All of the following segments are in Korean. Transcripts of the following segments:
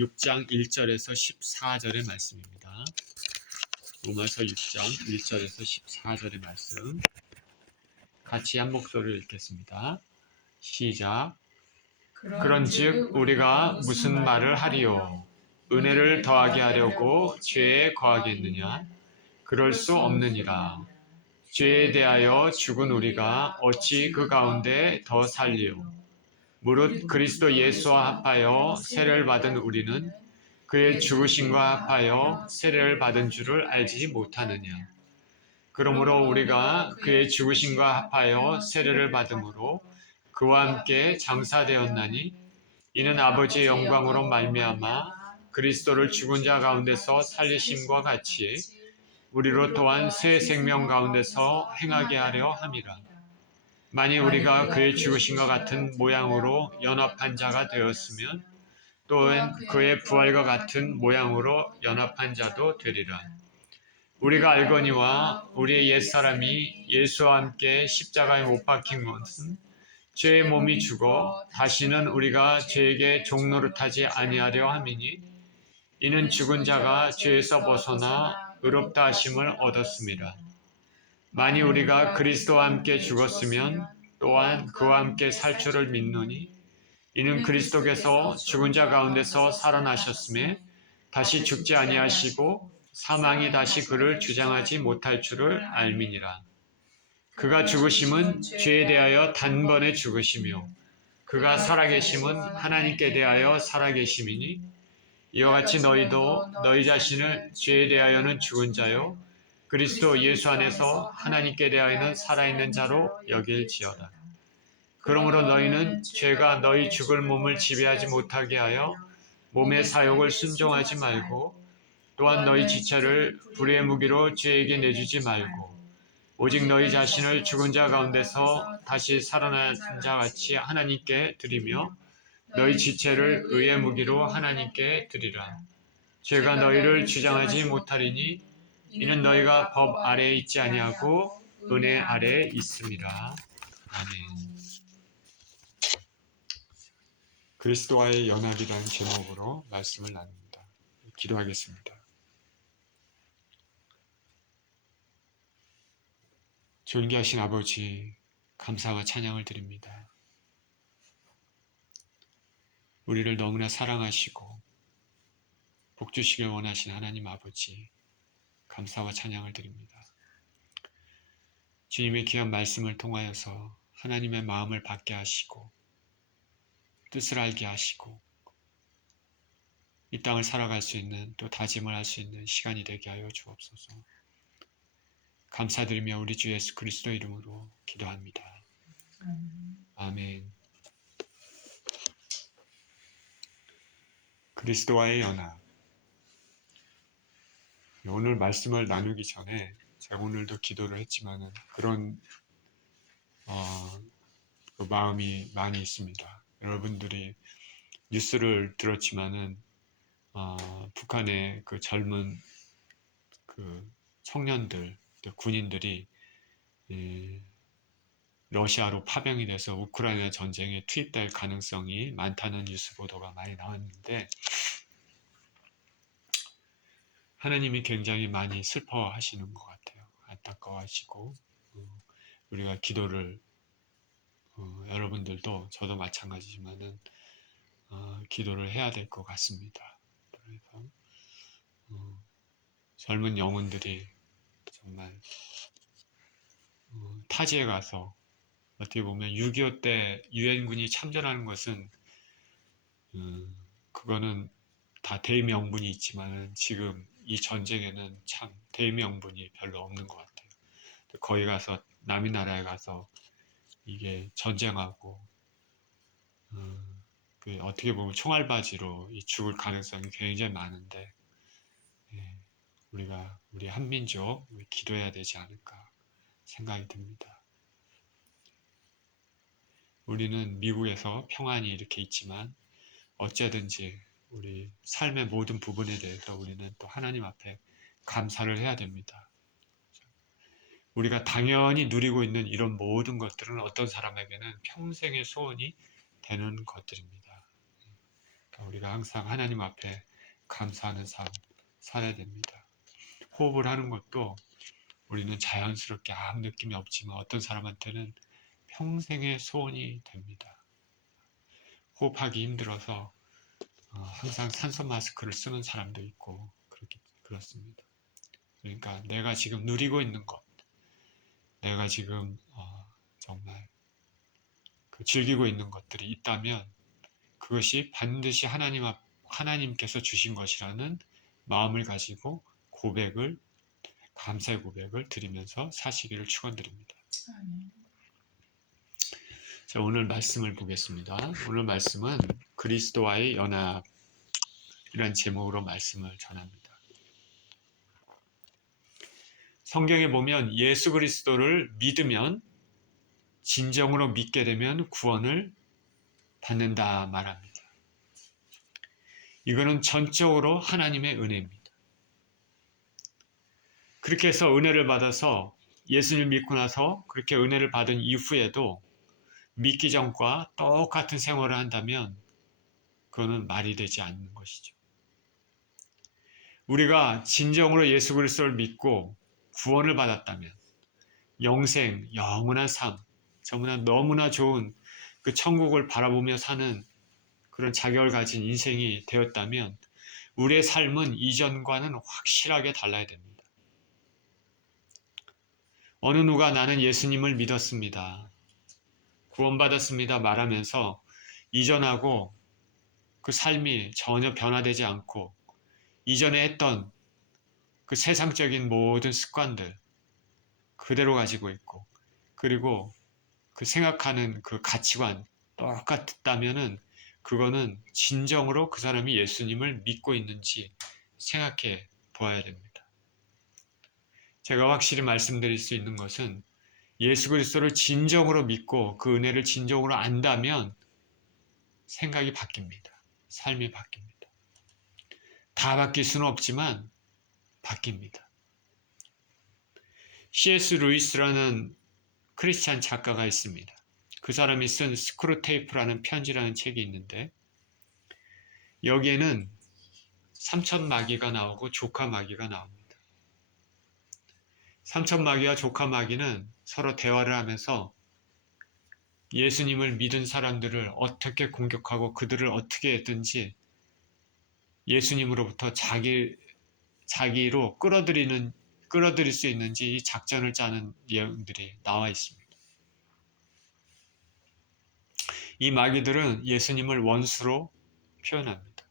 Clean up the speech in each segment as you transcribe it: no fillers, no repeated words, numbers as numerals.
6장 1절에서 14절의 말씀입니다. 로마서 6장 1절에서 14절의 말씀 같이 한 목소리를 읽겠습니다. 시작. 그런즉 우리가 무슨 말을 하리요? 은혜를 더하게 하려고 죄에 거하겠느냐? 그럴 수 없느니라. 죄에 대하여 죽은 우리가 어찌 그 가운데 더 살리요? 무릇 그리스도 예수와 합하여 세례를 받은 우리는 그의 죽으심과 합하여 세례를 받은 줄을 알지 못하느냐? 그러므로 우리가 그의 죽으심과 합하여 세례를 받음으로 그와 함께 장사되었나니 이는 아버지의 영광으로 말미암아 그리스도를 죽은 자 가운데서 살리심과 같이 우리로 또한 새 생명 가운데서 행하게 하려 함이라. 만일 우리가 그의 죽으심과 같은 모양으로 연합한 자가 되었으면 또한 그의 부활과 같은 모양으로 연합한 자도 되리라. 우리가 알거니와 우리의 옛사람이 예수와 함께 십자가에 못 박힌 것은 죄의 몸이 죽어 다시는 우리가 죄에게 종노릇하지 아니하려 함이니 이는 죽은 자가 죄에서 벗어나 의롭다 하심을 얻었습니다. 만일 우리가 그리스도와 함께 죽었으면 또한 그와 함께 살 줄을 믿노니 이는 그리스도께서 죽은 자 가운데서 살아나셨음에 다시 죽지 아니하시고 사망이 다시 그를 주장하지 못할 줄을 알미니라. 그가 죽으심은 죄에 대하여 단번에 죽으시며 그가 살아계심은 하나님께 대하여 살아계심이니 이와 같이 너희도 너희 자신을 죄에 대하여는 죽은 자요 그리스도 예수 안에서 하나님께 대하여는 살아있는 자로 여길지어다. 그러므로 너희는 죄가 너희 죽을 몸을 지배하지 못하게 하여 몸의 사욕을 순종하지 말고 또한 너희 지체를 불의의 무기로 죄에게 내주지 말고 오직 너희 자신을 죽은 자 가운데서 다시 살아난 자 같이 하나님께 드리며 너희 지체를 의의 무기로 하나님께 드리라. 죄가 너희를 주장하지 못하리니 이는 너희가 법 아래에 있지 아니하고 은혜 아래에 있음이라. 아멘. 그리스도와의 연합이라는 제목으로 말씀을 나눕니다. 기도하겠습니다. 존귀하신 아버지, 감사와 찬양을 드립니다. 우리를 너무나 사랑하시고 복 주시길 원하신 하나님 아버지, 감사와 찬양을 드립니다. 주님의 귀한 말씀을 통하여서 하나님의 마음을 받게 하시고 뜻을 알게 하시고 이 땅을 살아갈 수 있는 또 다짐을 할 수 있는 시간이 되게 하여 주옵소서. 감사드리며 우리 주 예수 그리스도 이름으로 기도합니다. 아멘. 그리스도와의 연합. 오늘 말씀을 나누기 전에 제가 오늘도 기도를 했지만은 그런 그 마음이 많이 있습니다. 여러분들이 뉴스를 들었지만은 북한의 그 젊은 그 청년들, 군인들이 러시아로 파병이 돼서 우크라이나 전쟁에 투입될 가능성이 많다는 뉴스 보도가 많이 나왔는데 하나님이 굉장히 많이 슬퍼하시는 것 같아요. 안타까워하시고 우리가 기도를 여러분들도 저도 마찬가지지만은 기도를 해야 될 것 같습니다. 그래서 젊은 영혼들이 정말 타지에 가서 어떻게 보면 6.25 때 유엔군이 참전하는 것은 그거는 다 대의명분이 있지만 지금 이 전쟁에는 참 대의명분이 별로 없는 것 같아요. 거기 가서 남의 나라에 가서 이게 전쟁하고 어떻게 보면 총알바지로 죽을 가능성이 굉장히 많은데 우리 한민족 기도해야 되지 않을까 생각이 듭니다. 우리는 미국에서 평안이 이렇게 있지만 어쨌든지 우리 삶의 모든 부분에 대해서 우리는 또 하나님 앞에 감사를 해야 됩니다. 우리가 당연히 누리고 있는 이런 모든 것들은 어떤 사람에게는 평생의 소원이 되는 것들입니다. 그래서 우리가 항상 하나님 앞에 감사하는 삶 살아야 됩니다. 호흡을 하는 것도 우리는 자연스럽게 아무 느낌이 없지만 어떤 사람한테는 평생의 소원이 됩니다. 호흡하기 힘들어서 항상 산소 마스크를 쓰는 사람도 있고 그렇습니다. 그러니까 내가 지금 누리고 있는 것, 내가 지금 정말 즐기고 있는 것들이 있다면 그것이 반드시 하나님께서 주신 것이라는 마음을 가지고 감사의 고백을 드리면서 사시기를 축원드립니다. 자, 오늘 말씀을 보겠습니다. 오늘 말씀은 그리스도와의 연합이란 제목으로 말씀을 전합니다. 성경에 보면 예수 그리스도를 믿으면 진정으로 믿게 되면 구원을 받는다 말합니다. 이거는 전적으로 하나님의 은혜입니다. 그렇게 해서 은혜를 받아서 예수님을 믿고 나서 그렇게 은혜를 받은 이후에도 믿기 전과 똑같은 생활을 한다면 그거는 말이 되지 않는 것이죠. 우리가 진정으로 예수 그리스도를 믿고 구원을 받았다면 영생, 영원한 삶, 너무나 좋은 그 천국을 바라보며 사는 그런 자격을 가진 인생이 되었다면 우리의 삶은 이전과는 확실하게 달라야 됩니다. 어느 누가 나는 예수님을 믿었습니다. 구원받았습니다 말하면서 이전하고 그 삶이 전혀 변화되지 않고 이전에 했던 그 세상적인 모든 습관들 그대로 가지고 있고 그리고 그 생각하는 그 가치관 똑같다면은 그거는 진정으로 그 사람이 예수님을 믿고 있는지 생각해 보아야 됩니다. 제가 확실히 말씀드릴 수 있는 것은 예수 그리스도를 진정으로 믿고 그 은혜를 진정으로 안다면 생각이 바뀝니다. 삶이 바뀝니다. 다 바뀔 수는 없지만 바뀝니다. C.S. 루이스라는 크리스찬 작가가 있습니다. 그 사람이 쓴 스크루테이프라는 편지라는 책이 있는데 여기에는 삼천마귀가 나오고 조카마귀가 나옵니다. 삼천마귀와 조카마귀는 서로 대화를 하면서 예수님을 믿은 사람들을 어떻게 공격하고 그들을 어떻게 했든지 예수님으로부터 자기로 끌어들일 수 있는지 이 작전을 짜는 내용들이 나와 있습니다. 이 마귀들은 예수님을 원수로 표현합니다.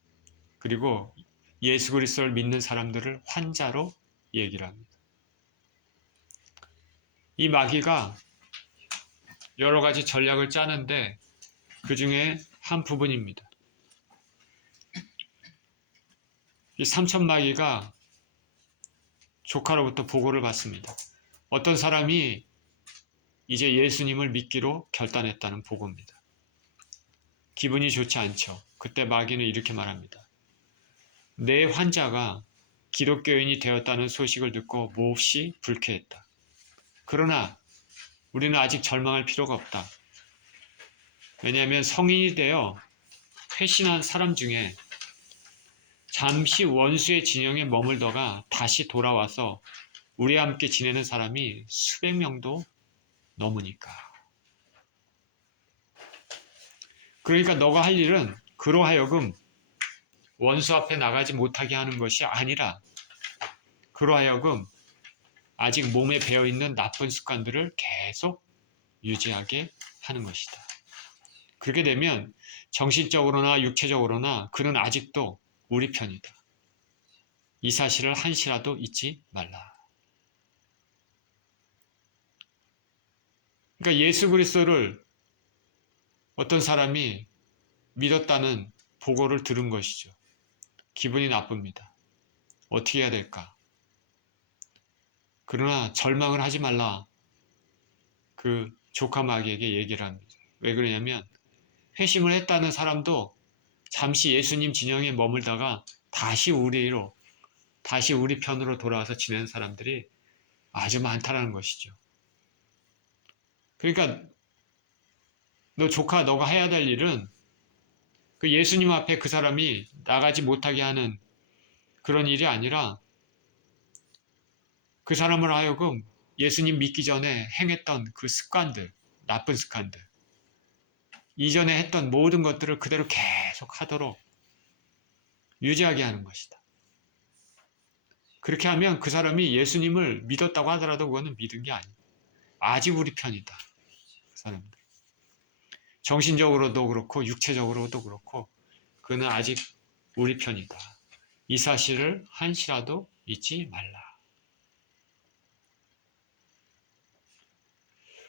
그리고 예수 그리스도를 믿는 사람들을 환자로 얘기를 합니다. 이 마귀가 여러 가지 전략을 짜는데 그 중에 한 부분입니다. 이 삼천마귀가 조카로부터 보고를 받습니다. 어떤 사람이 이제 예수님을 믿기로 결단했다는 보고입니다. 기분이 좋지 않죠. 그때 마귀는 이렇게 말합니다. 내 환자가 기독교인이 되었다는 소식을 듣고 몹시 불쾌했다. 그러나 우리는 아직 절망할 필요가 없다. 왜냐하면 성인이 되어 회신한 사람 중에 잠시 원수의 진영에 머물다가 다시 돌아와서 우리와 함께 지내는 사람이 수백 명도 넘으니까. 그러니까 너가 할 일은 그로 하여금 원수 앞에 나가지 못하게 하는 것이 아니라 그로 하여금 아직 몸에 배어있는 나쁜 습관들을 계속 유지하게 하는 것이다. 그렇게 되면 정신적으로나 육체적으로나 그는 아직도 우리 편이다. 이 사실을 한시라도 잊지 말라. 그러니까 예수 그리스도를 어떤 사람이 믿었다는 보고를 들은 것이죠. 기분이 나쁩니다. 어떻게 해야 될까? 그러나 절망을 하지 말라. 그 조카 마귀에게 얘기를 합니다. 왜 그러냐면 회심을 했다는 사람도 잠시 예수님 진영에 머물다가 다시 우리 편으로 돌아와서 지내는 사람들이 아주 많다라는 것이죠. 그러니까 너가 해야 될 일은 그 예수님 앞에 그 사람이 나가지 못하게 하는 그런 일이 아니라 그 사람을 하여금 예수님 믿기 전에 행했던 그 습관들, 나쁜 습관들, 이전에 했던 모든 것들을 그대로 계속 하도록 유지하게 하는 것이다. 그렇게 하면 그 사람이 예수님을 믿었다고 하더라도 그거는 믿은 게 아니에요. 아직 우리 편이다. 그 사람들. 정신적으로도 그렇고 육체적으로도 그렇고 그는 아직 우리 편이다. 이 사실을 한시라도 잊지 말라.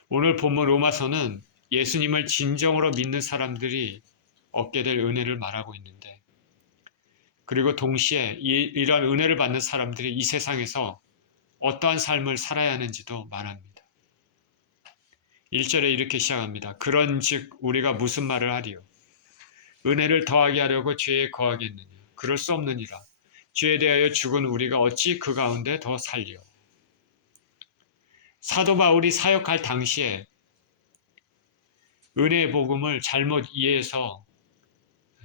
오늘 본문 로마서는 예수님을 진정으로 믿는 사람들이 얻게 될 은혜를 말하고 있는데, 그리고 동시에 이러한 은혜를 받는 사람들이 이 세상에서 어떠한 삶을 살아야 하는지도 말합니다. 1절에 이렇게 시작합니다. 그런즉 우리가 무슨 말을 하리요? 은혜를 더하게 하려고 죄에 거하겠느냐? 그럴 수 없느니라. 죄에 대하여 죽은 우리가 어찌 그 가운데 더 살리요? 사도 바울이 사역할 당시에 은혜의 복음을 잘못 이해해서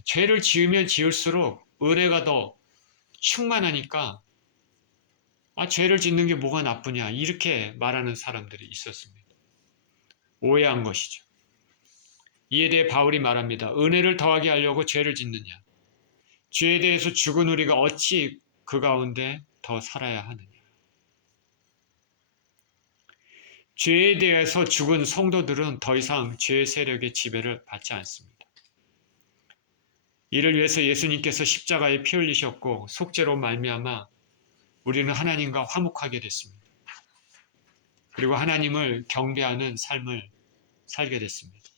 죄를 지으면 지을수록 은혜가 더 충만하니까 죄를 짓는 게 뭐가 나쁘냐 이렇게 말하는 사람들이 있었습니다. 오해한 것이죠. 이에 대해 바울이 말합니다. 은혜를 더하게 하려고 죄를 짓느냐? 죄에 대해서 죽은 우리가 어찌 그 가운데 더 살아야 하느냐? 죄에 대해서 죽은 성도들은 더 이상 죄의 세력의 지배를 받지 않습니다. 이를 위해서 예수님께서 십자가에 피 흘리셨고 속죄로 말미암아 우리는 하나님과 화목하게 됐습니다. 그리고 하나님을 경배하는 삶을 살게 됐습니다.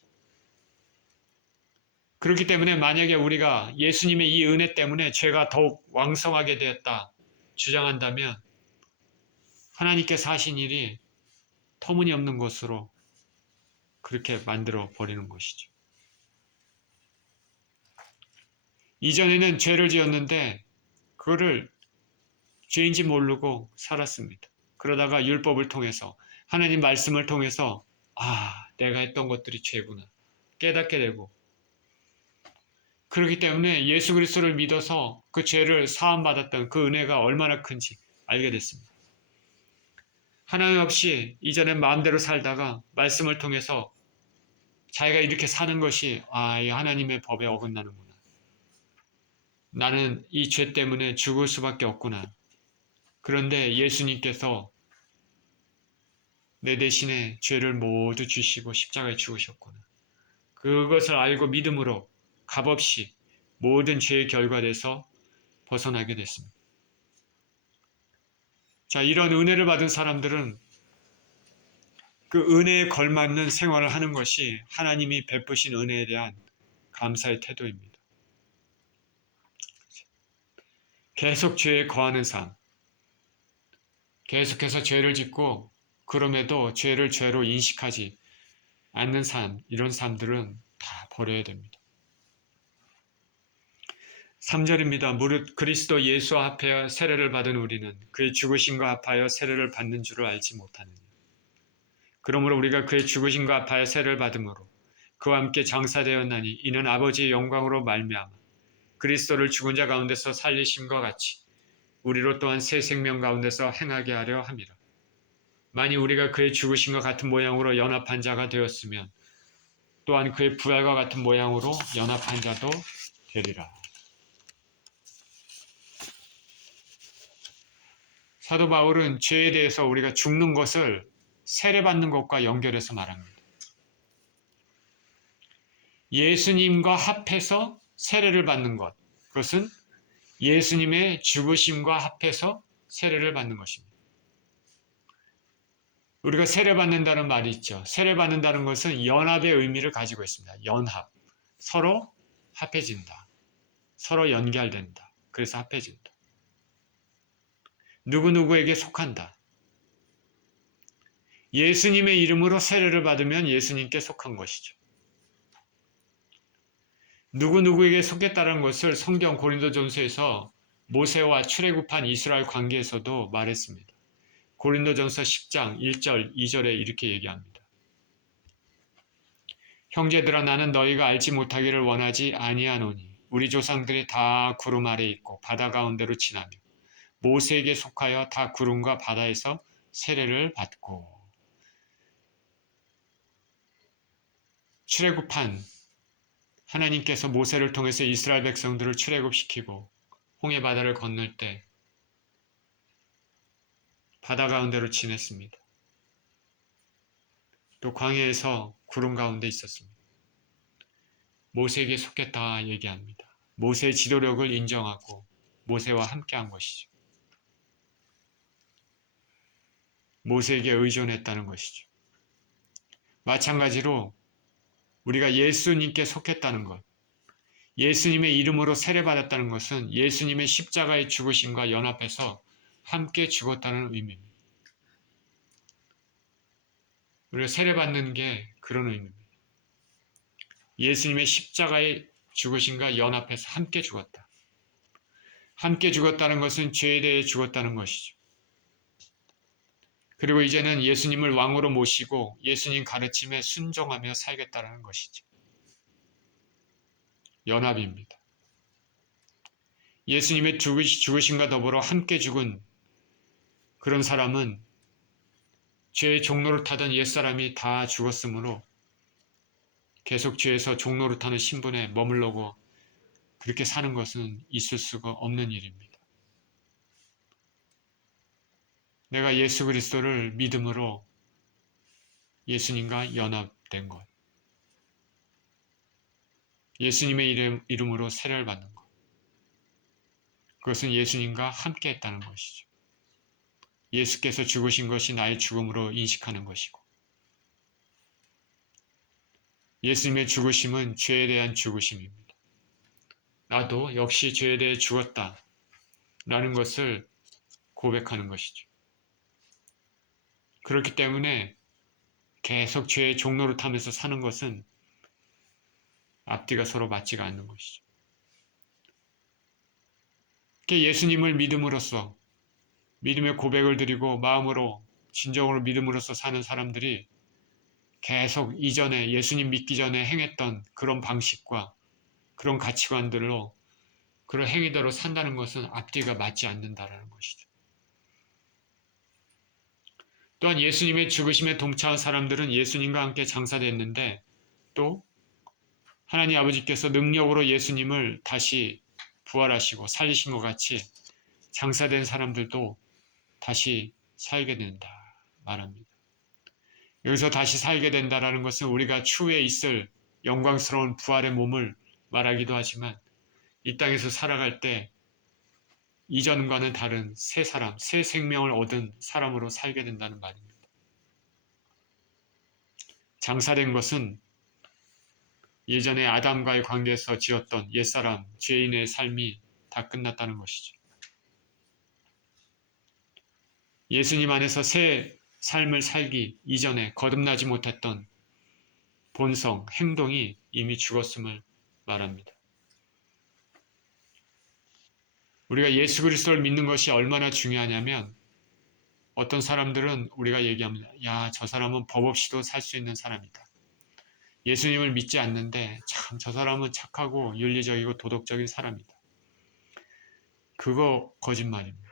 그렇기 때문에 만약에 우리가 예수님의 이 은혜 때문에 죄가 더욱 왕성하게 되었다 주장한다면 하나님께서 하신 일이 터무니없는 것으로 그렇게 만들어 버리는 것이죠. 이전에는 죄를 지었는데 그거를 죄인지 모르고 살았습니다. 그러다가 율법을 통해서 하나님 말씀을 통해서 내가 했던 것들이 죄구나 깨닫게 되고, 그렇기 때문에 예수 그리스도를 믿어서 그 죄를 사함받았던 그 은혜가 얼마나 큰지 알게 됐습니다. 하나님 없이 이전엔 마음대로 살다가 말씀을 통해서 자기가 이렇게 사는 것이 이 하나님의 법에 어긋나는구나. 나는 이 죄 때문에 죽을 수밖에 없구나. 그런데 예수님께서 내 대신에 죄를 모두 주시고 십자가에 죽으셨구나. 그것을 알고 믿음으로 값없이 모든 죄의 결과에서 벗어나게 됐습니다. 자, 이런 은혜를 받은 사람들은 그 은혜에 걸맞는 생활을 하는 것이 하나님이 베푸신 은혜에 대한 감사의 태도입니다. 계속 죄에 거하는 삶, 계속해서 죄를 짓고 그럼에도 죄를 죄로 인식하지 않는 삶, 이런 삶들은 다 버려야 됩니다. 3절입니다. 무릇 그리스도 예수 합하여 세례를 받은 우리는 그의 죽으심과 합하여 세례를 받는 줄을 알지 못하느냐. 그러므로 우리가 그의 죽으심과 합하여 세례를 받음으로 그와 함께 장사되었나니 이는 아버지의 영광으로 말미암아 그리스도를 죽은 자 가운데서 살리심과 같이 우리로 또한 새 생명 가운데서 행하게 하려 함이라. 만일 우리가 그의 죽으심과 같은 모양으로 연합한 자가 되었으면 또한 그의 부활과 같은 모양으로 연합한 자도 되리라. 사도 바울은 죄에 대해서 우리가 죽는 것을 세례받는 것과 연결해서 말합니다. 예수님과 합해서 세례를 받는 것, 그것은 예수님의 죽으심과 합해서 세례를 받는 것입니다. 우리가 세례받는다는 말이 있죠. 세례받는다는 것은 연합의 의미를 가지고 있습니다. 연합, 서로 합해진다, 서로 연결된다, 그래서 합해진다. 누구누구에게 속한다. 예수님의 이름으로 세례를 받으면 예수님께 속한 것이죠. 누구누구에게 속했다는 것을 성경 고린도전서에서 모세와 출애굽한 이스라엘 관계에서도 말했습니다. 고린도전서 10장 1절, 2절에 이렇게 얘기합니다. 형제들아 나는 너희가 알지 못하기를 원하지 아니하노니 우리 조상들이 다 구름 아래 있고 바다 가운데로 지나며 모세에게 속하여 다 구름과 바다에서 세례를 받고 출애굽한 하나님께서 모세를 통해서 이스라엘 백성들을 출애굽시키고 홍해 바다를 건널 때 바다 가운데로 지냈습니다. 또 광야에서 구름 가운데 있었습니다. 모세에게 속했다 얘기합니다. 모세의 지도력을 인정하고 모세와 함께한 것이죠. 모세에게 의존했다는 것이죠. 마찬가지로 우리가 예수님께 속했다는 것, 예수님의 이름으로 세례받았다는 것은 예수님의 십자가의 죽으심과 연합해서 함께 죽었다는 의미입니다. 우리가 세례받는 게 그런 의미입니다. 예수님의 십자가의 죽으심과 연합해서 함께 죽었다. 함께 죽었다는 것은 죄에 대해 죽었다는 것이죠. 그리고 이제는 예수님을 왕으로 모시고 예수님 가르침에 순종하며 살겠다는 것이죠. 연합입니다. 예수님의 죽으심과 더불어 함께 죽은 그런 사람은 죄의 종로를 타던 옛사람이 다 죽었으므로 계속 죄에서 종로를 타는 신분에 머물러고 그렇게 사는 것은 있을 수가 없는 일입니다. 내가 예수 그리스도를 믿음으로 예수님과 연합된 것, 예수님의 이름으로 세례를 받는 것, 그것은 예수님과 함께 했다는 것이죠. 예수께서 죽으신 것이 나의 죽음으로 인식하는 것이고 예수님의 죽으심은 죄에 대한 죽으심입니다. 나도 역시 죄에 대해 죽었다 라는 것을 고백하는 것이죠. 그렇기 때문에 계속 죄의 종로를 타면서 사는 것은 앞뒤가 서로 맞지가 않는 것이죠. 예수님을 믿음으로써 믿음의 고백을 드리고 마음으로 진정으로 믿음으로써 사는 사람들이 계속 이전에 예수님 믿기 전에 행했던 그런 방식과 그런 가치관들로 그런 행위대로 산다는 것은 앞뒤가 맞지 않는다라는 것이죠. 또한 예수님의 죽으심에 동참한 사람들은 예수님과 함께 장사됐는데 또 하나님 아버지께서 능력으로 예수님을 다시 부활하시고 살리신 것 같이 장사된 사람들도 다시 살게 된다 말합니다. 여기서 다시 살게 된다라는 것은 우리가 추후에 있을 영광스러운 부활의 몸을 말하기도 하지만 이 땅에서 살아갈 때 이전과는 다른 새 사람, 새 생명을 얻은 사람으로 살게 된다는 말입니다. 장사된 것은 예전에 아담과의 관계에서 지었던 옛사람, 죄인의 삶이 다 끝났다는 것이죠. 예수님 안에서 새 삶을 살기 이전에 거듭나지 못했던 본성, 행동이 이미 죽었음을 말합니다. 우리가 예수 그리스도를 믿는 것이 얼마나 중요하냐면 어떤 사람들은 우리가 얘기합니다. 야, 저 사람은 법 없이도 살 수 있는 사람이다. 예수님을 믿지 않는데 참 저 사람은 착하고 윤리적이고 도덕적인 사람이다. 그거 거짓말입니다.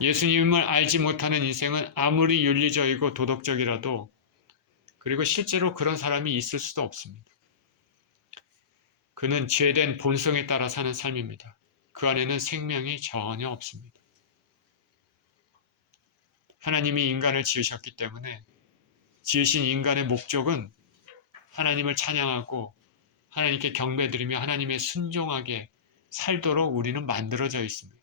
예수님을 알지 못하는 인생은 아무리 윤리적이고 도덕적이라도 그리고 실제로 그런 사람이 있을 수도 없습니다. 그는 죄된 본성에 따라 사는 삶입니다. 그 안에는 생명이 전혀 없습니다. 하나님이 인간을 지으셨기 때문에 지으신 인간의 목적은 하나님을 찬양하고 하나님께 경배드리며 하나님의 순종하게 살도록 우리는 만들어져 있습니다.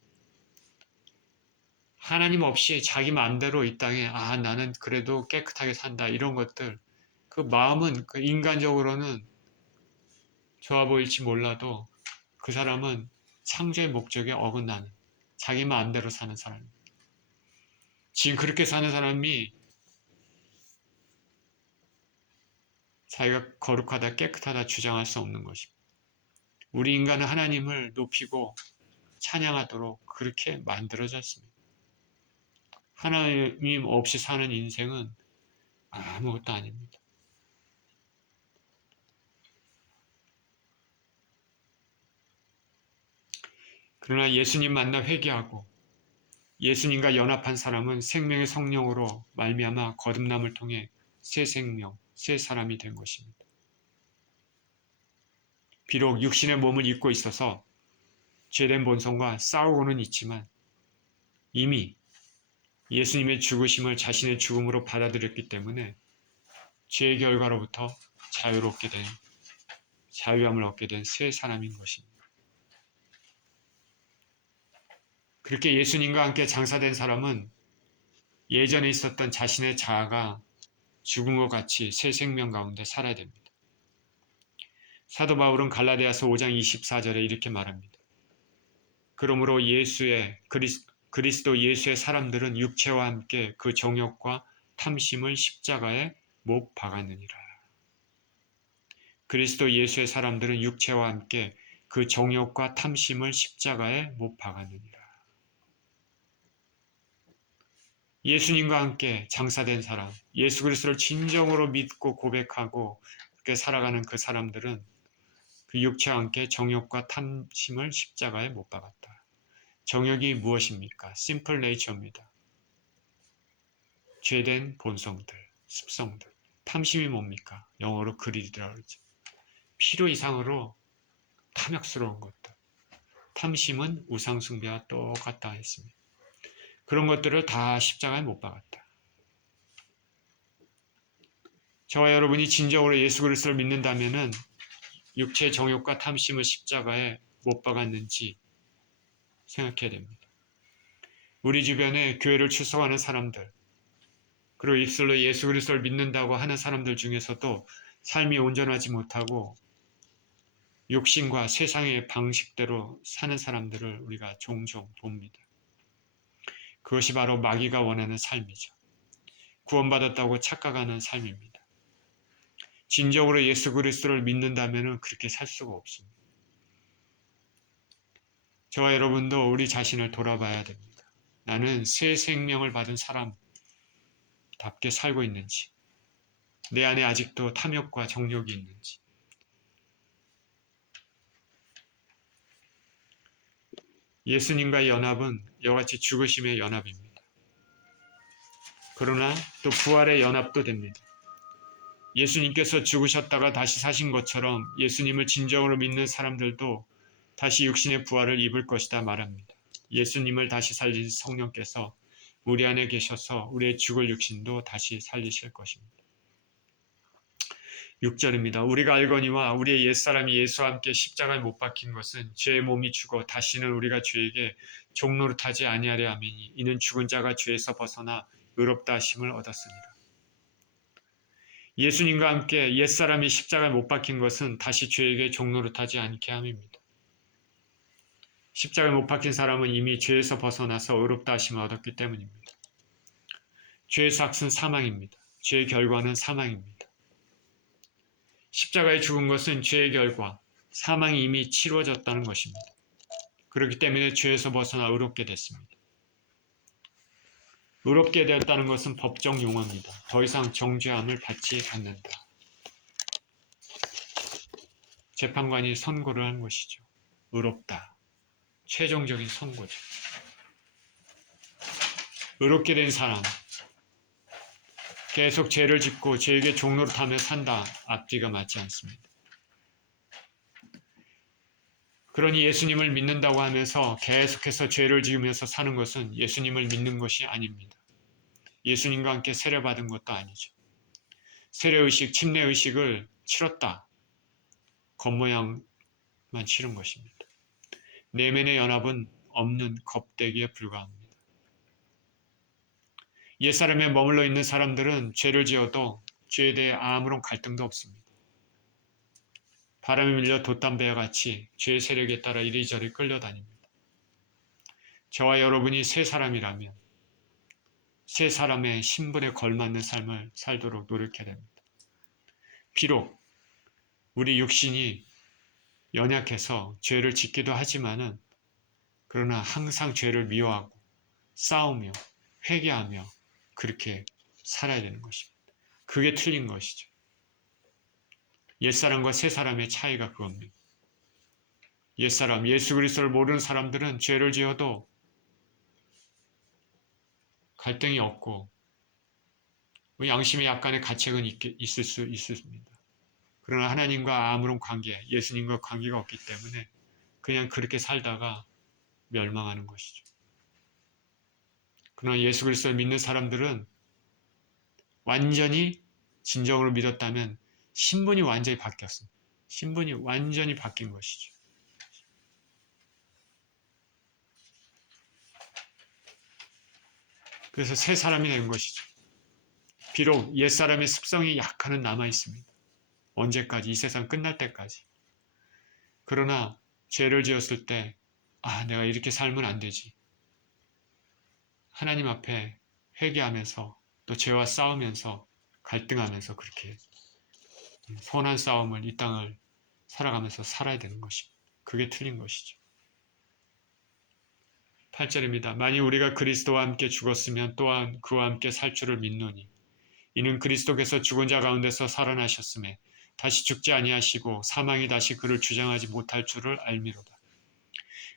하나님 없이 자기 마음대로 이 땅에 나는 그래도 깨끗하게 산다 이런 것들 그 마음은 그 인간적으로는 좋아 보일지 몰라도 그 사람은 창조의 목적에 어긋나는 자기 마음대로 사는 사람입니다. 지금 그렇게 사는 사람이 자기가 거룩하다 깨끗하다 주장할 수 없는 것입니다. 우리 인간은 하나님을 높이고 찬양하도록 그렇게 만들어졌습니다. 하나님 없이 사는 인생은 아무것도 아닙니다. 그러나 예수님 만나 회개하고 예수님과 연합한 사람은 생명의 성령으로 말미암아 거듭남을 통해 새 생명, 새 사람이 된 것입니다. 비록 육신의 몸을 입고 있어서 죄된 본성과 싸우고는 있지만 이미 예수님의 죽으심을 자신의 죽음으로 받아들였기 때문에 죄의 결과로부터 자유함을 얻게 된 새 사람인 것입니다. 그렇게 예수님과 함께 장사된 사람은 예전에 있었던 자신의 자아가 죽은 것 같이 새 생명 가운데 살아야 됩니다. 사도 바울은 갈라디아서 5장 24절에 이렇게 말합니다. 그러므로 그리스도 예수의 사람들은 육체와 함께 그 정욕과 탐심을 십자가에 못 박았느니라. 그리스도 예수의 사람들은 육체와 함께 그 정욕과 탐심을 십자가에 못 박았느니라. 예수님과 함께 장사된 사람, 예수 그리스도를 진정으로 믿고 고백하고 그렇게 살아가는 그 사람들은 그 육체와 함께 정욕과 탐심을 십자가에 못 박았다. 정욕이 무엇입니까? 심플 네이처입니다. 죄된 본성들, 습성들. 탐심이 뭡니까? 영어로 그리드라고 그러죠. 필요 이상으로 탐욕스러운 것들. 탐심은 우상숭배와 똑같다 했습니다. 그런 것들을 다 십자가에 못 박았다. 저와 여러분이 진정으로 예수 그리스도를 믿는다면은 육체의 정욕과 탐심을 십자가에 못 박았는지 생각해야 됩니다. 우리 주변에 교회를 출석하는 사람들, 그리고 입술로 예수 그리스도를 믿는다고 하는 사람들 중에서도 삶이 온전하지 못하고 욕심과 세상의 방식대로 사는 사람들을 우리가 종종 봅니다. 그것이 바로 마귀가 원하는 삶이죠. 구원받았다고 착각하는 삶입니다. 진정으로 예수 그리스도를 믿는다면 그렇게 살 수가 없습니다. 저와 여러분도 우리 자신을 돌아봐야 됩니다. 나는 새 생명을 받은 사람답게 살고 있는지, 내 안에 아직도 탐욕과 정욕이 있는지. 예수님과의 연합은 이와 같이 죽으심의 연합입니다. 그러나 또 부활의 연합도 됩니다. 예수님께서 죽으셨다가 다시 사신 것처럼 예수님을 진정으로 믿는 사람들도 다시 육신의 부활을 입을 것이다 말합니다. 예수님을 다시 살린 성령께서 우리 안에 계셔서 우리의 죽을 육신도 다시 살리실 것입니다. 6절입니다. 우리가 알거니와 우리의 옛사람이 예수와 함께 십자가에 못 박힌 것은 죄의 몸이 죽어 다시는 우리가 죄에게 종노릇하지 아니하려 함이니 이는 죽은 자가 죄에서 벗어나 의롭다 하심을 얻었습니다. 예수님과 함께 옛사람이 십자가에 못 박힌 것은 다시 죄에게 종노릇하지 않게 함입니다. 십자가에 못 박힌 사람은 이미 죄에서 벗어나서 의롭다 하심을 얻었기 때문입니다. 죄의 삭은 사망입니다. 죄의 결과는 사망입니다. 십자가에 죽은 것은 죄의 결과, 사망이 이미 치루어졌다는 것입니다. 그렇기 때문에 죄에서 벗어나 의롭게 됐습니다. 의롭게 되었다는 것은 법정 용어입니다. 더 이상 정죄함을 받지 않는다. 재판관이 선고를 한 것이죠. 의롭다. 최종적인 선고죠. 의롭게 된 사람, 계속 죄를 짓고 죄에게 종노릇하며 산다. 앞뒤가 맞지 않습니다. 그러니 예수님을 믿는다고 하면서 계속해서 죄를 지으면서 사는 것은 예수님을 믿는 것이 아닙니다. 예수님과 함께 세례받은 것도 아니죠. 세례의식, 침례의식을 치렀다. 겉모양만 치른 것입니다. 내면의 연합은 없는 겁대기에 불과합니다. 옛사람에 머물러 있는 사람들은 죄를 지어도 죄에 대해 아무런 갈등도 없습니다. 바람에 밀려 돛담배와 같이 죄의 세력에 따라 이리저리 끌려다닙니다. 저와 여러분이 새 사람이라면 새 사람의 신분에 걸맞는 삶을 살도록 노력해야 됩니다. 비록 우리 육신이 연약해서 죄를 짓기도 하지만은 그러나 항상 죄를 미워하고 싸우며 회개하며 그렇게 살아야 되는 것입니다. 그게 틀린 것이죠. 옛사람과 새사람의 차이가 그겁니다. 옛사람, 예수 그리스도를 모르는 사람들은 죄를 지어도 갈등이 없고 양심에 약간의 가책은 있을 수 있습니다. 그러나 하나님과 아무런 관계, 예수님과 관계가 없기 때문에 그냥 그렇게 살다가 멸망하는 것이죠. 그러나 예수 그리스도를 믿는 사람들은 완전히 진정으로 믿었다면 신분이 완전히 바뀌었습니다. 신분이 완전히 바뀐 것이죠. 그래서 새 사람이 된 것이죠. 비록 옛사람의 습성이 약간은 남아있습니다. 언제까지? 이 세상 끝날 때까지. 그러나 죄를 지었을 때 내가 이렇게 살면 안 되지. 하나님 앞에 회개하면서 또 죄와 싸우면서 갈등하면서 그렇게 선한 싸움을 이 땅을 살아가면서 살아야 되는 것입니다. 그게 틀린 것이죠. 8절입니다. 만일 우리가 그리스도와 함께 죽었으면 또한 그와 함께 살 줄을 믿노니 이는 그리스도께서 죽은 자 가운데서 살아나셨음에 다시 죽지 아니하시고 사망이 다시 그를 주장하지 못할 줄을 알미로다.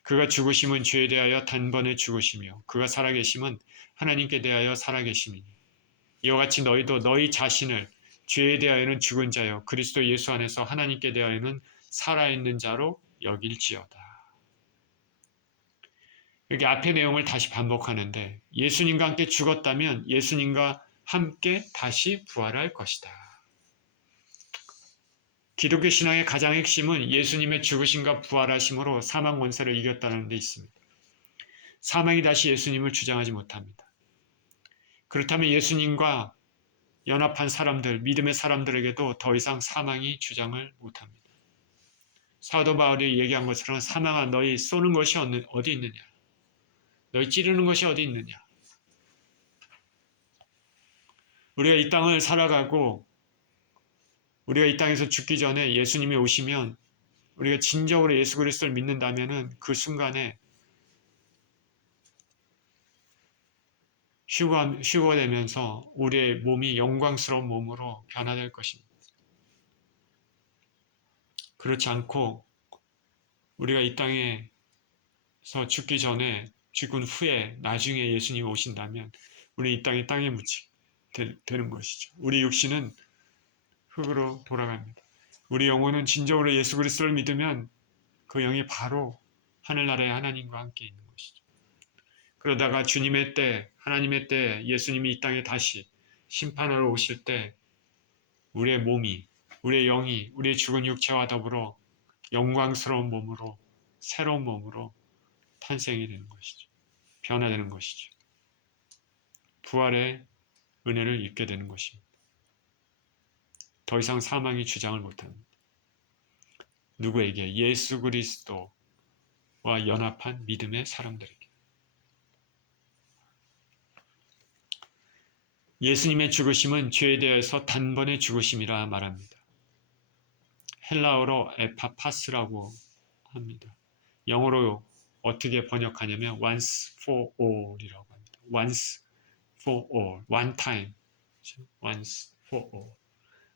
그가 죽으심은 죄에 대하여 단번에 죽으시며 그가 살아계심은 하나님께 대하여 살아계심이니 이와 같이 너희도 너희 자신을 죄에 대하여는 죽은 자여 그리스도 예수 안에서 하나님께 대하여는 살아있는 자로 여길지어다. 여기 앞의 내용을 다시 반복하는데 예수님과 함께 죽었다면 예수님과 함께 다시 부활할 것이다. 기독교 신앙의 가장 핵심은 예수님의 죽으심과 부활하심으로 사망 원세를 이겼다는 데 있습니다. 사망이 다시 예수님을 주장하지 못합니다. 그렇다면 예수님과 연합한 사람들, 믿음의 사람들에게도 더 이상 사망이 주장을 못합니다. 사도 바울이 얘기한 것처럼 사망아 너희 쏘는 것이 어디 있느냐? 너희 찌르는 것이 어디 있느냐? 우리가 이 땅을 살아가고 우리가 이 땅에서 죽기 전에 예수님이 오시면 우리가 진정으로 예수 그리스도를 믿는다면 그 순간에 휴거되면서 우리의 몸이 영광스러운 몸으로 변화될 것입니다. 그렇지 않고 우리가 이 땅에서 죽기 전에 죽은 후에 나중에 예수님이 오신다면 우리 이 땅에 묻히게 되는 것이죠. 우리 육신은 흙으로 돌아갑니다. 우리 영혼은 진정으로 예수 그리스도를 믿으면 그 영이 바로 하늘나라의 하나님과 함께 있는 것이죠. 그러다가 주님의 때, 하나님의 때 예수님이 이 땅에 다시 심판하러 오실 때 우리의 몸이, 우리의 영이, 우리의 죽은 육체와 더불어 영광스러운 몸으로, 새로운 몸으로 탄생이 되는 것이죠. 변화되는 것이죠. 부활의 은혜를 입게 되는 것입니다. 더 이상 사망이 주장을 못합니다. 누구에게? 예수 그리스도와 연합한 믿음의 사람들에게. 예수님의 죽으심은 죄에 대해서 단번에 죽으심이라 말합니다. 헬라어로 에파파스라고 합니다. 영어로 어떻게 번역하냐면 once for all이라고 합니다. once for all, one time, once for all.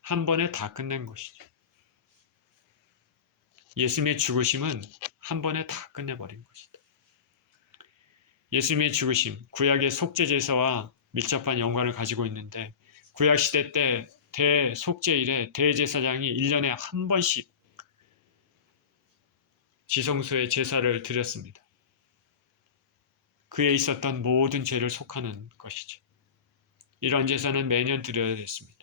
한 번에 다 끝낸 것이죠. 예수님의 죽으심은 한 번에 다 끝내버린 것이다. 예수님의 죽으심, 구약의 속죄제사와 밀접한 연관을 가지고 있는데 구약시대 때 대속죄일에 대제사장이 1년에 한 번씩 지성소에 제사를 드렸습니다. 그에 있었던 모든 죄를 속하는 것이죠. 이런 제사는 매년 드려야 했습니다.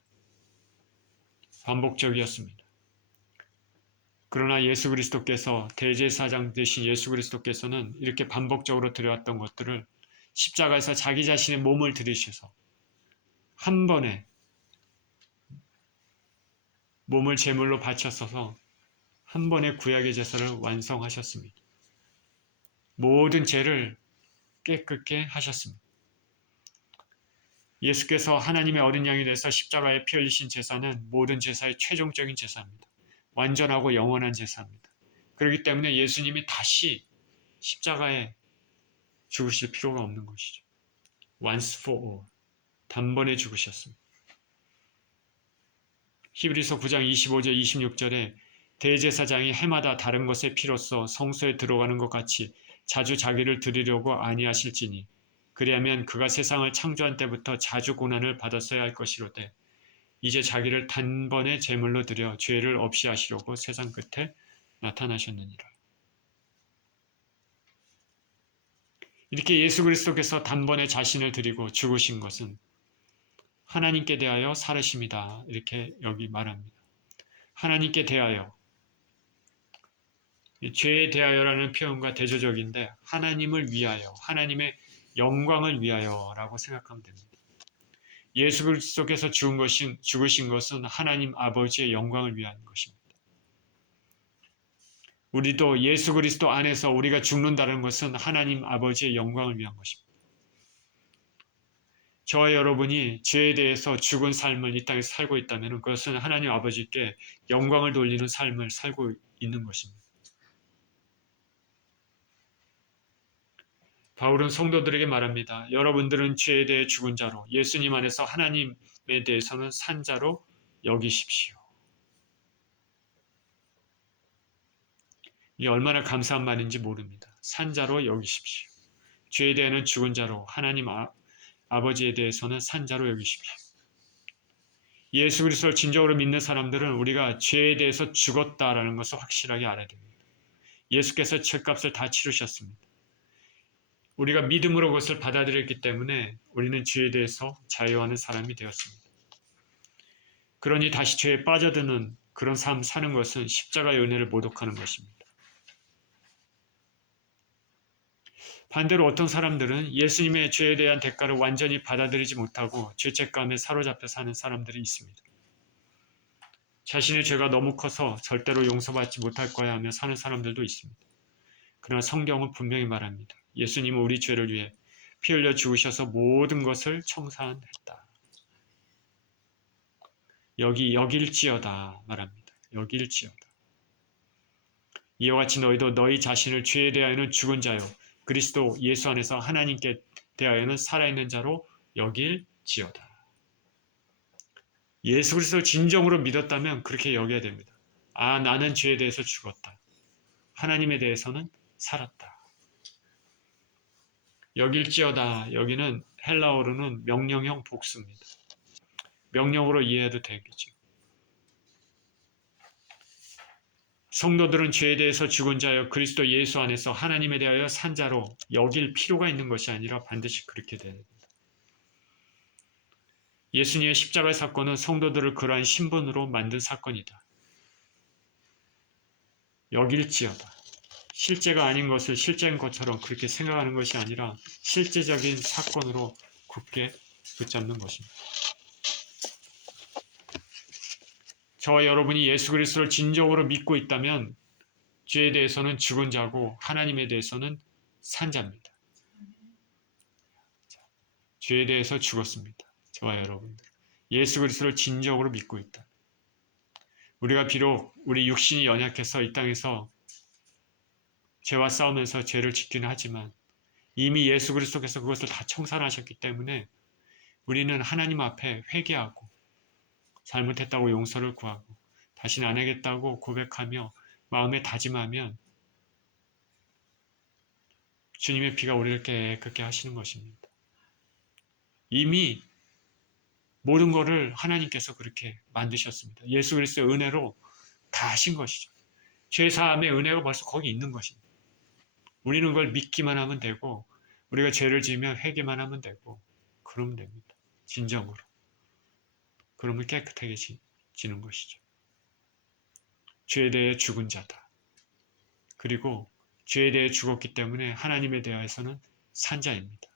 반복적이었습니다. 그러나 예수 그리스도께서 대제사장 되신 예수 그리스도께서는 이렇게 반복적으로 드려왔던 것들을 십자가에서 자기 자신의 몸을 들이셔서 한 번에 몸을 제물로 바쳤어서 한 번에 구약의 제사를 완성하셨습니다. 모든 죄를 깨끗게 하셨습니다. 예수께서 하나님의 어린 양이 돼서 십자가에 피 흘리신 제사는 모든 제사의 최종적인 제사입니다. 완전하고 영원한 제사입니다. 그렇기 때문에 예수님이 다시 십자가에 죽으실 필요가 없는 것이죠. Once for all. 단번에 죽으셨습니다. 히브리서 9장 25절 26절에 대제사장이 해마다 다른 것의 피로써 성소에 들어가는 것 같이 자주 자기를 드리려고 아니하실지니 그리하면 그가 세상을 창조한 때부터 자주 고난을 받았어야 할 것이로되 이제 자기를 단번에 제물로 드려 죄를 없이 하시려고 세상 끝에 나타나셨느니라. 이렇게 예수 그리스도께서 단번에 자신을 드리고 죽으신 것은 하나님께 대하여 살으심이다. 이렇게 여기 말합니다. 하나님께 대하여, 죄에 대하여라는 표현과 대조적인데 하나님을 위하여, 하나님의 영광을 위하여라고 생각하면 됩니다. 예수 그리스도께서 죽으신 것은 하나님 아버지의 영광을 위한 것입니다. 우리도 예수 그리스도 안에서 우리가 죽는다는 것은 하나님 아버지의 영광을 위한 것입니다. 저와 여러분이 죄에 대해서 죽은 삶을 이 땅에서 살고 있다면 그것은 하나님 아버지께 영광을 돌리는 삶을 살고 있는 것입니다. 바울은 성도들에게 말합니다. 여러분들은 죄에 대해 죽은 자로 예수님 안에서 하나님에 대해서는 산 자로 여기십시오. 이게 얼마나 감사한 말인지 모릅니다. 산 자로 여기십시오. 죄에 대해는 죽은 자로 하나님 아버지에 대해서는 산 자로 여기십시오. 예수 그리스도를 진정으로 믿는 사람들은 우리가 죄에 대해서 죽었다라는 것을 확실하게 알아야 됩니다. 예수께서 죄값을 다 치르셨습니다. 우리가 믿음으로 그것을 받아들였기 때문에 우리는 죄에 대해서 자유하는 사람이 되었습니다. 그러니 다시 죄에 빠져드는 그런 삶 사는 것은 십자가의 은혜를 모독하는 것입니다. 반대로 어떤 사람들은 예수님의 죄에 대한 대가를 완전히 받아들이지 못하고 죄책감에 사로잡혀 사는 사람들이 있습니다. 자신의 죄가 너무 커서 절대로 용서받지 못할 거야 하며 사는 사람들도 있습니다. 그러나 성경은 분명히 말합니다. 예수님은 우리 죄를 위해 피 흘려 죽으셔서 모든 것을 청산했다. 여길지어다 말합니다. 여길지어다. 이와 같이 너희도 너희 자신을 죄에 대하여는 죽은 자요 그리스도 예수 안에서 하나님께 대하여는 살아있는 자로 여길지어다. 예수 그리스도를 진정으로 믿었다면 그렇게 여겨야 됩니다. 아, 나는 죄에 대해서 죽었다. 하나님에 대해서는 살았다. 여길지어다. 여기는 헬라어로는 명령형 복수입니다. 명령으로 이해해도 되겠죠. 성도들은 죄에 대해서 죽은 자여 그리스도 예수 안에서 하나님에 대하여 산 자로 여길 필요가 있는 것이 아니라 반드시 그렇게 돼야 됩니다. 예수님의 십자가의 사건은 성도들을 그러한 신분으로 만든 사건이다. 여길지어다. 실제가 아닌 것을 실제인 것처럼 그렇게 생각하는 것이 아니라 실제적인 사건으로 굳게 붙잡는 것입니다. 저와 여러분이 예수 그리스도를 진정으로 믿고 있다면 죄에 대해서는 죽은 자고 하나님에 대해서는 산 자입니다. 죄에 대해서 죽었습니다. 저와 여러분들. 예수 그리스도를 진정으로 믿고 있다. 우리가 비록 우리 육신이 연약해서 이 땅에서 죄와 싸우면서 죄를 짓기는 하지만 이미 예수 그리스도께서 그것을 다 청산하셨기 때문에 우리는 하나님 앞에 회개하고 잘못했다고 용서를 구하고 다시는 안 하겠다고 고백하며 마음에 다짐하면 주님의 피가 우리를 깨끗게 하시는 것입니다. 이미 모든 것을 하나님께서 그렇게 만드셨습니다. 예수 그리스도의 은혜로 다 하신 것이죠. 죄사함의 은혜가 벌써 거기 있는 것입니다. 우리는 그걸 믿기만 하면 되고 우리가 죄를 지으면 회개만 하면 되고 그러면 됩니다. 진정으로. 그러면 깨끗하게 지는 것이죠. 죄에 대해 죽은 자다. 그리고 죄에 대해 죽었기 때문에 하나님에 대해서는 산 자입니다.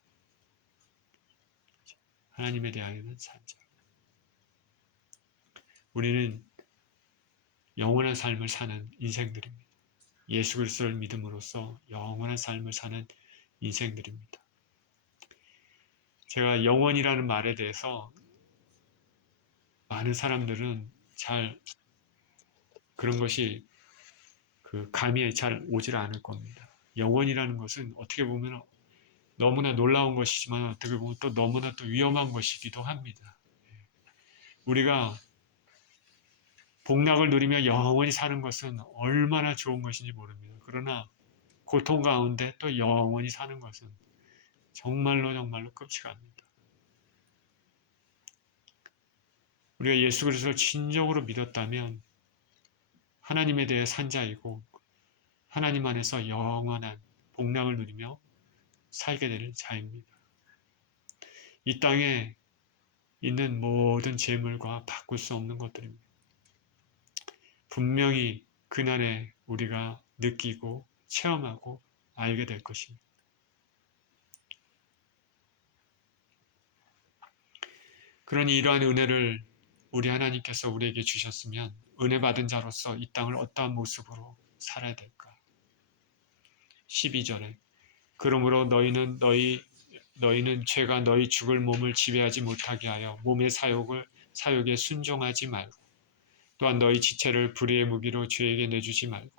하나님에 대하여는 산 자. 우리는 영원한 삶을 사는 인생들입니다. 예수 그리스도를 믿음으로써 영원한 삶을 사는 인생들입니다. 제가 영원이라는 말에 대해서 많은 사람들은 잘 그런 것이 감이 잘 오질 않을 겁니다. 영원이라는 것은 어떻게 보면 너무나 놀라운 것이지만 어떻게 보면 또 너무나 또 위험한 것이기도 합니다. 우리가 복락을 누리며 영원히 사는 것은 얼마나 좋은 것인지 모릅니다. 그러나 고통 가운데 또 영원히 사는 것은 정말로 정말로 끔찍합니다. 우리가 예수 그리스도를 진정으로 믿었다면 하나님에 대해 산 자이고 하나님 안에서 영원한 복락을 누리며 살게 될 자입니다. 이 땅에 있는 모든 재물과 바꿀 수 없는 것들입니다. 분명히 그날에 우리가 느끼고 체험하고 알게 될 것입니다. 그러니 이러한 은혜를 우리 하나님께서 우리에게 주셨으면 은혜 받은 자로서 이 땅을 어떠한 모습으로 살아야 될까? 12절에 그러므로 너희는 죄가 너희 죽을 몸을 지배하지 못하게 하여 몸의 사욕에 순종하지 말고 또한 너희 지체를 불의의 무기로 죄에게 내주지 말고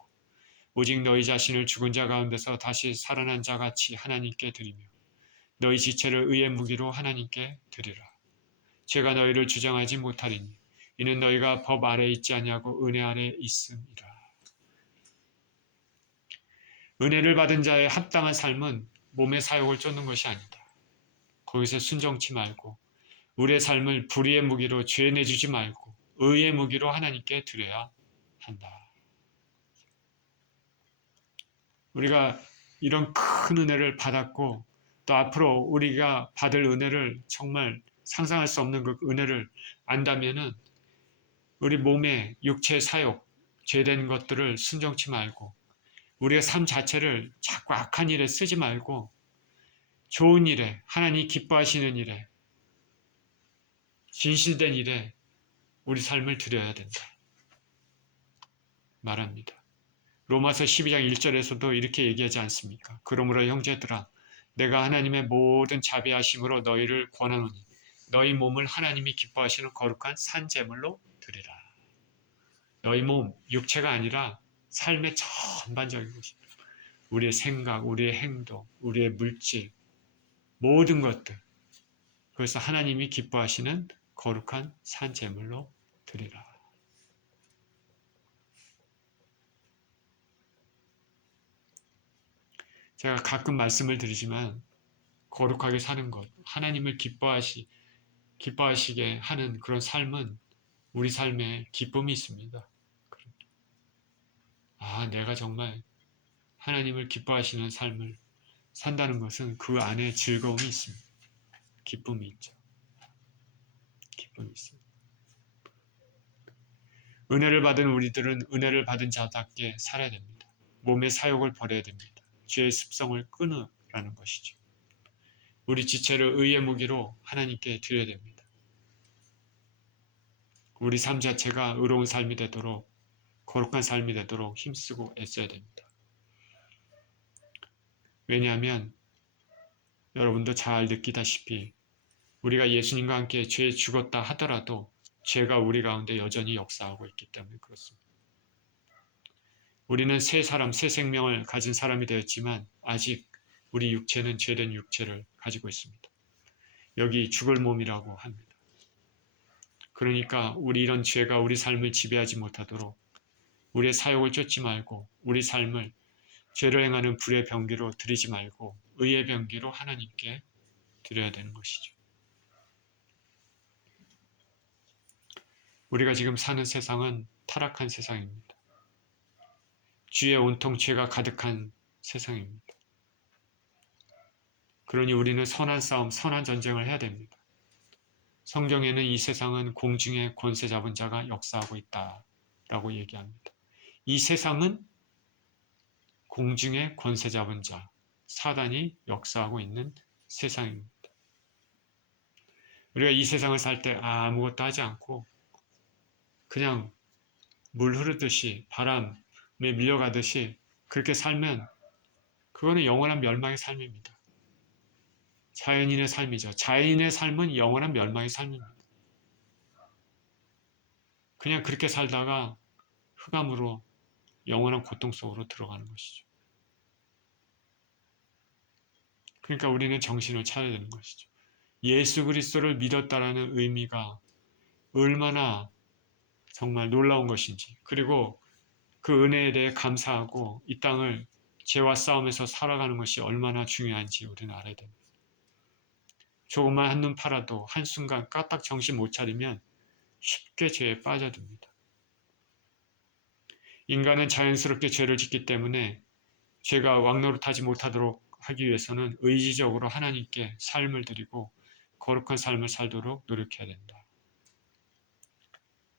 오직 너희 자신을 죽은 자 가운데서 다시 살아난 자 같이 하나님께 드리며 너희 지체를 의의 무기로 하나님께 드리라. 죄가 너희를 주장하지 못하리니 이는 너희가 법 아래 있지 아니하고 은혜 아래 있음이라. 은혜를 받은 자의 합당한 삶은 몸의 사욕을 쫓는 것이 아니다. 거기서 순종치 말고 우리의 삶을 불의의 무기로 죄 내주지 말고 의의 무기로 하나님께 드려야 한다. 우리가 이런 큰 은혜를 받았고 또 앞으로 우리가 받을 은혜를 정말 상상할 수 없는 그 은혜를 안다면은 우리 몸의 육체의 사욕, 죄된 것들을 순종치 말고 우리의 삶 자체를 자꾸 악한 일에 쓰지 말고 좋은 일에, 하나님이 기뻐하시는 일에, 진실된 일에 우리 삶을 드려야 된다. 말합니다. 로마서 12장 1절에서도 이렇게 얘기하지 않습니까? 그러므로 형제들아 내가 하나님의 모든 자비하심으로 너희를 권하노니 너희 몸을 하나님이 기뻐하시는 거룩한 산 제물로 드리라. 너희 몸, 육체가 아니라 삶의 전반적인 것입니다. 우리의 생각, 우리의 행동, 우리의 물질, 모든 것들. 그래서 하나님이 기뻐하시는 거룩한 산 제물로 드리라. 제가 가끔 말씀을 드리지만 거룩하게 사는 것, 하나님을 기뻐하시게 하는 그런 삶은 우리 삶에 기쁨이 있습니다. 내가 정말 하나님을 기뻐하시는 삶을 산다는 것은 그 안에 즐거움이 있습니다. 기쁨이 있죠. 기쁨이 있습니다. 은혜를 받은 우리들은 은혜를 받은 자답게 살아야 됩니다. 몸의 사욕을 버려야 됩니다. 죄의 습성을 끊으라는 것이죠. 우리 지체를 의의 무기로 하나님께 드려야 됩니다. 우리 삶 자체가 의로운 삶이 되도록 거룩한 삶이 되도록 힘쓰고 애써야 됩니다. 왜냐하면 여러분도 잘 느끼다시피 우리가 예수님과 함께 죄에 죽었다 하더라도 죄가 우리 가운데 여전히 역사하고 있기 때문에 그렇습니다. 우리는 새 사람, 새 생명을 가진 사람이 되었지만 아직 우리 육체는 죄된 육체를 가지고 있습니다. 여기 죽을 몸이라고 합니다. 그러니까 우리 이런 죄가 우리 삶을 지배하지 못하도록 우리의 사욕을 쫓지 말고 우리 삶을 죄를 행하는 불의 병기로 드리지 말고 의의 병기로 하나님께 드려야 되는 것이죠. 우리가 지금 사는 세상은 타락한 세상입니다. 죄의 온통 죄가 가득한 세상입니다. 그러니 우리는 선한 싸움, 선한 전쟁을 해야 됩니다. 성경에는 이 세상은 공중의 권세 잡은 자가 역사하고 있다라고 얘기합니다. 이 세상은 공중의 권세 잡은 자, 사단이 역사하고 있는 세상입니다. 우리가 이 세상을 살 때 아무것도 하지 않고 그냥 물 흐르듯이 바람에 밀려가듯이 그렇게 살면 그거는 영원한 멸망의 삶입니다. 자연인의 삶이죠. 자연인의 삶은 영원한 멸망의 삶입니다. 그냥 그렇게 살다가 흑암으로 영원한 고통 속으로 들어가는 것이죠. 그러니까 우리는 정신을 차려야 되는 것이죠. 예수 그리스도를 믿었다라는 의미가 얼마나 정말 놀라운 것인지, 그리고 그 은혜에 대해 감사하고 이 땅을 죄와 싸움에서 살아가는 것이 얼마나 중요한지 우리는 알아야 됩니다. 조금만 한눈 팔아도 한순간 까딱 정신 못 차리면 쉽게 죄에 빠져듭니다. 인간은 자연스럽게 죄를 짓기 때문에 죄가 왕노릇하지 못하도록 하기 위해서는 의지적으로 하나님께 삶을 드리고 거룩한 삶을 살도록 노력해야 된다.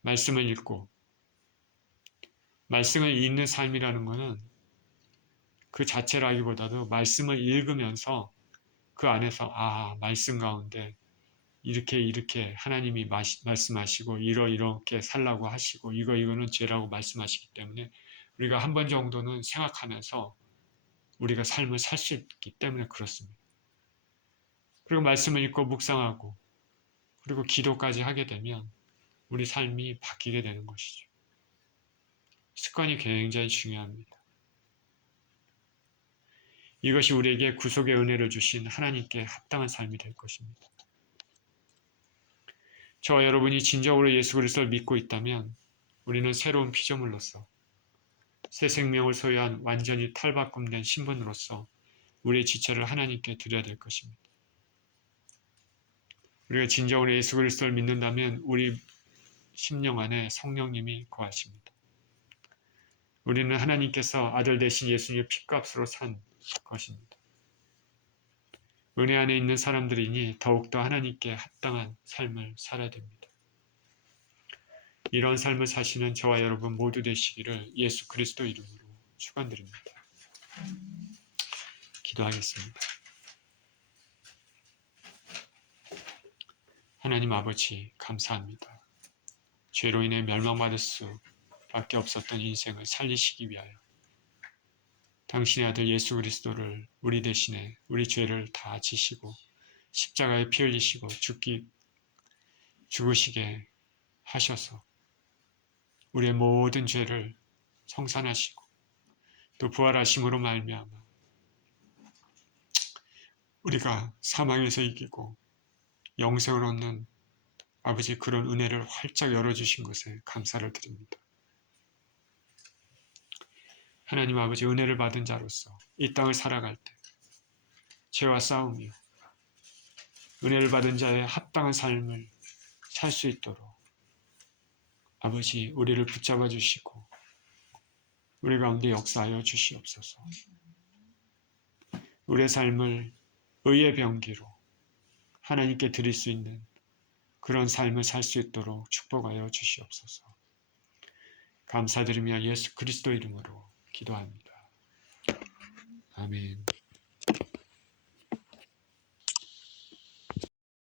말씀을 읽고, 말씀을 읽는 삶이라는 것은 그 자체라기보다도 말씀을 읽으면서 그 안에서 말씀 가운데 이렇게 하나님이 말씀하시고 이렇게 살라고 하시고 이거는 죄라고 말씀하시기 때문에 우리가 한 번 정도는 생각하면서 우리가 삶을 살 수 있기 때문에 그렇습니다. 그리고 말씀을 읽고 묵상하고 그리고 기도까지 하게 되면 우리 삶이 바뀌게 되는 것이죠. 습관이 굉장히 중요합니다. 이것이 우리에게 구속의 은혜를 주신 하나님께 합당한 삶이 될 것입니다. 저와 여러분이 진정으로 예수 그리스도를 믿고 있다면 우리는 새로운 피조물로서 새 생명을 소유한 완전히 탈바꿈된 신분으로서 우리의 지체를 하나님께 드려야 될 것입니다. 우리가 진정으로 예수 그리스도를 믿는다면 우리 심령 안에 성령님이 거하십니다. 우리는 하나님께서 아들 대신 예수님의 피값으로 산 것입니다. 은혜 안에 있는 사람들이니 더욱더 하나님께 합당한 삶을 살아야 됩니다. 이런 삶을 사시는 저와 여러분 모두 되시기를 예수 그리스도 이름으로 축원드립니다. 기도하겠습니다. 하나님 아버지 감사합니다. 죄로 인해 멸망받을 수밖에 없었던 인생을 살리시기 위하여 당신의 아들 예수 그리스도를 우리 대신에 우리 죄를 다 지시고 십자가에 피 흘리시고 죽으시게 하셔서 우리의 모든 죄를 청산하시고 또 부활하심으로 말미암아 우리가 사망에서 이기고 영생을 얻는 아버지 그런 은혜를 활짝 열어주신 것에 감사를 드립니다. 하나님 아버지 은혜를 받은 자로서 이 땅을 살아갈 때 죄와 싸우며 은혜를 받은 자의 합당한 삶을 살 수 있도록 아버지 우리를 붙잡아 주시고 우리 가운데 역사하여 주시옵소서. 우리의 삶을 의의 병기로 하나님께 드릴 수 있는 그런 삶을 살 수 있도록 축복하여 주시옵소서. 감사드리며 예수 그리스도 이름으로 기도합니다. 아멘.